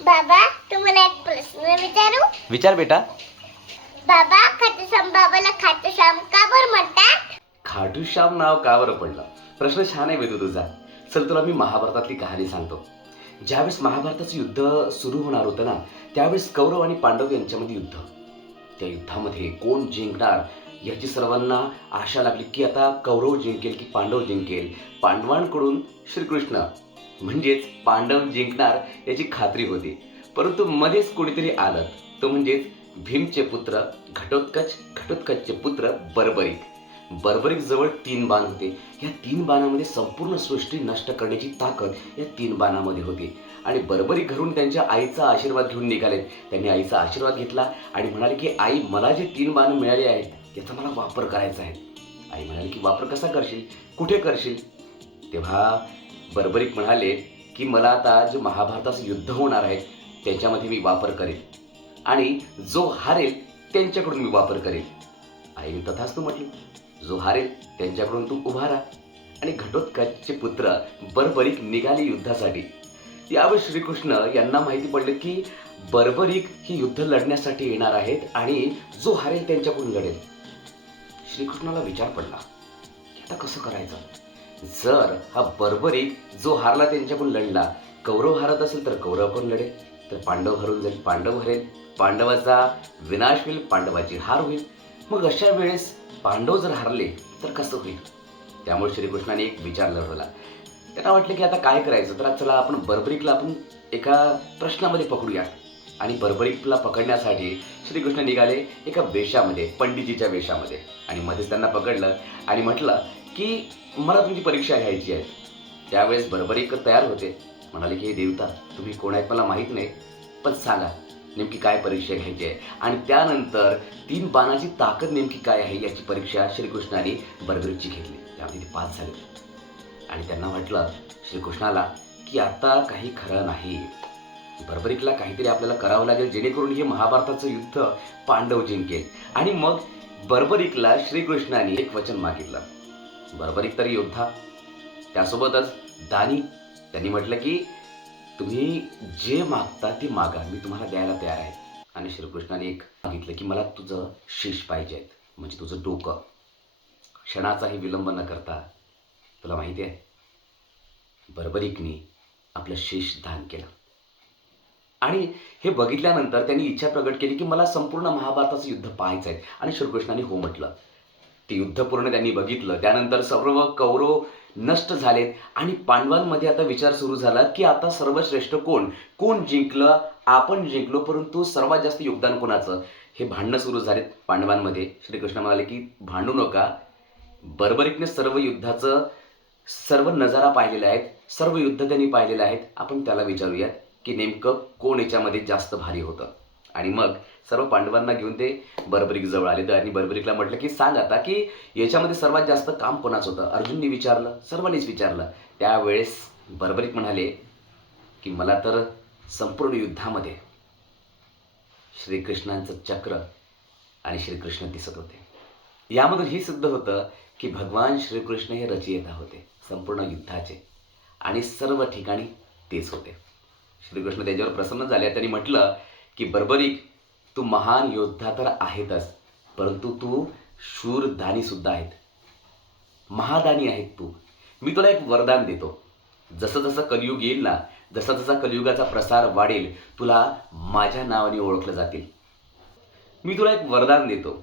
बाबा तुम्हाला एक प्रश्न विचारू. विचार बेटा. बाबा खाटूश्याम बाबाला खाटूश्याम का बरं म्हणतात? खाटूश्याम नाव का बरं पडलं? प्रश्न छान आहे वेदू तुझा. चल तुला मी महाभारतातली कहाणी सांगतो. ज्यावेळेस महाभारताचं युद्ध सुरू होणार होतं ना, त्यावेळेस कौरव आणि पांडव यांच्यामध्ये युद्ध. त्या युद्धामध्ये कोण जिंकणार याची सर्वांना आशा लागली की आता कौरव जिंकेल की पांडव जिंकेल. पांडवांकडून श्रीकृष्ण म्हणजेच पांडव जिंकणार याची खात्री होती. परंतु मध्येच कोणीतरी आलं, तो म्हणजेच भीमचे पुत्र घटोत्कचचे पुत्र बर्बरिक. बर्बरिक जवळ 3 बाण होते. या 3 बाणामध्ये संपूर्ण सृष्टी नष्ट करण्याची ताकद या 3 बाणामध्ये होती. आणि बर्बरिक घरून त्यांच्या आईचा आशीर्वाद घेऊन निघालेत. त्यांनी आईचा आशीर्वाद घेतला आणि म्हणाले की आई, मला जे 3 बाण मिळाले आहेत याचा मला वापर करायचा आहे. आई म्हणाली की वापर कसा करशील, कुठे करशील? तेव्हा बर्बरिक म्हणाले की मला आता जे महाभारताचं युद्ध होणार आहे त्याच्यामध्ये मी वापर करेन आणि जो हारेल त्यांच्याकडून मी वापर करेन. आईने तथास्तु म्हटली. जो हारेल त्यांच्याकडून तू उभा राहा. आणि घटोत्कचचे पुत्र बर्बरिक निघाले युद्धासाठी. यावेळी श्रीकृष्ण यांना माहिती पडलं की बर्बरिक ही युद्ध लढण्यासाठी येणार आहेत आणि जो हारेल त्यांच्याकडून लढेल. श्रीकृष्णाला विचार पडला की आता कसं करायचं? जर हा बर्बरिक जो हारला त्यांच्याकडून लढला, कौरव हारत असेल तर कौरव पण लढेल, तर पांडव हरून जाईल, पांडव हरेल, पांडवाचा विनाश होईल, पांडवाची हार होईल. मग अशा वेळेस पांडव जर हरले तर कसं होईल? त्यामुळे श्रीकृष्णाने एक विचार लढवला. त्यांना वाटलं की आता काय करायचं, तर चला आपण बर्बरिकला आपण एका प्रश्नामध्ये पकडूया. आणि बर्बरिकला पकडण्यासाठी श्रीकृष्ण निघाले एका वेशामध्ये, पंडितीच्या वेशामध्ये. आणि मध्येच त्यांना पकडलं आणि म्हटलं की मला तुमची परीक्षा घ्यायची आहे. त्यावेळेस बर्बरिक तयार होते. म्हणाले की हे देवता, तुम्ही कोण आहेत मला माहीत नाही, पण सांगा नेमकी काय परीक्षा घ्यायची आहे. आणि त्यानंतर 3 बाणाची ताकद नेमकी काय आहे याची परीक्षा श्रीकृष्णाने बर्बरिकची घेतली. त्यामध्ये ते पास झाले. आणि त्यांना वाटलं श्रीकृष्णाला की आता काही खरं नाही, बर्बरिकला काहीतरी आपल्याला करावं लागेल जेणेकरून हे महाभारताचं युद्ध पांडव जिंकेल. आणि मग बर्बरिकला श्रीकृष्णाने एक वचन मागितलं. बर्बरिक तरी योद्धा, त्यासोबतच दानी. त्यांनी म्हटलं की तुम्ही जे मागता ते मागा, मी तुम्हाला द्यायला तयार आहे. आणि श्रीकृष्णाने एक मागितलं की मला तुझं शीश पाहिजे, म्हणजे तुझं डोकं. क्षणाचाही विलंब न करता तुला माहिती आहे बर्बरिकने आपलं शीश दान केलं. आणि हे बघितल्यानंतर त्यांनी इच्छा प्रकट केली की मला संपूर्ण महाभारताचं युद्ध पाहायचं आहे. आणि श्रीकृष्णाने हो म्हटलं. ते युद्ध पूर्ण त्यांनी बघितलं. त्यानंतर सर्व कौरव नष्ट झालेत आणि पांडवांमध्ये आता विचार सुरू झाला की आता सर्वश्रेष्ठ कोण, कोण जिंकलं? आपण जिंकलो, परंतु सर्वात जास्त योगदान कोणाचं? हे भांडणं सुरू झालेत पांडवांमध्ये. श्रीकृष्ण म्हणाले की भांडू नका. बर्बरिकने सर्व युद्धाचं सर्व नजारा पाहिलेला आहेत, सर्व युद्ध त्यांनी पाहिलेलं आहेत. आपण त्याला विचारूयात की नेमकं कोण याच्यामध्ये जास्त भारी होतं. आणि मग सर्व पांडवांना घेऊन ते बर्बरिक जवळ आले आणि बर्बरिकला म्हटलं की सांग आता की याच्यामध्ये सर्वात जास्त काम कोणाचं होतं? अर्जुनने विचारलं, सर्वांनीच विचारलं. त्यावेळेस बर्बरिक म्हणाले की मला तर संपूर्ण युद्धामध्ये श्रीकृष्णांचं चक्र आणि श्रीकृष्ण दिसत होते. यामधून हे सिद्ध होतं की भगवान श्रीकृष्ण हे रचयिता होते संपूर्ण युद्धाचे आणि सर्व ठिकाणी तेच होते. श्रीकृष्ण त्यांच्यावर प्रसन्न झाले. त्यांनी म्हटलं की बर्बरिक, तू महान योद्धा तर आहेतच, परंतु तू शूरदानी सुद्धा आहेत, महादानी आहेत तू. मी तुला एक वरदान देतो. जसं जसं कलियुग येईल ना, जसा जसा कलियुगाचा प्रसार वाढेल, तुला माझ्या नावाने ओळखलं जातील. मी तुला एक वरदान देतो.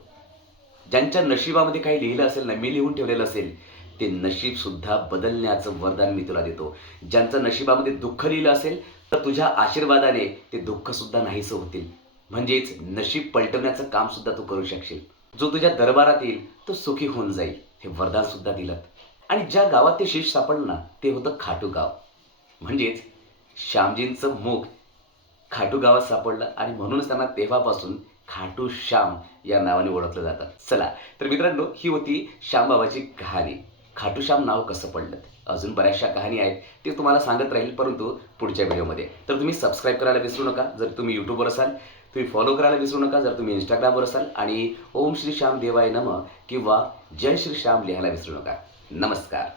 ज्यांच्या नशिबामध्ये काही लिहिलं असेल ना, मी लिहून ठेवलेलं असेल, ते नशीब सुद्धा बदलण्याचं वरदान मी तुला देतो. ज्यांचं नशिबामध्ये दुःख लिहिलं असेल तर तुझ्या आशीर्वादाने ते दुःख सुद्धा नाहीसं होतील. म्हणजेच नशीब पलटवण्याचं काम सुद्धा तू करू शकशील. जो तुझ्या दरबारात येईल तो सुखी होऊन जाईल, हे वरदान सुद्धा दिलं. आणि ज्या गावात ते शीश सापडलं ना, ते होतं खाटू गाव. म्हणजेच श्यामजींचं मुख खाटू गावात सापडलं आणि म्हणूनच त्यांना तेव्हापासून खाटू श्याम या नावाने ओळखलं जातं. चला तर मित्रांनो, ही होती श्यामबाबाची कहाणी. खाटू श्याम नाव कसं पडलं? अजून बऱ्याचशा कहाणी आहेत, ते तुम्हाला सांगत राहील, परंतु पुढच्या व्हिडिओमध्ये. तर तुम्ही सबस्क्राईब करायला विसरू नका जर तुम्ही यूट्यूबवर असाल. तुम्ही फॉलो करायला विसरू नका जर तुम्ही इंस्टाग्रामवर असाल. आणि ओम श्री श्याम देवाय नमः किंवा जय श्री श्याम लिहायला विसरू नका. नमस्कार.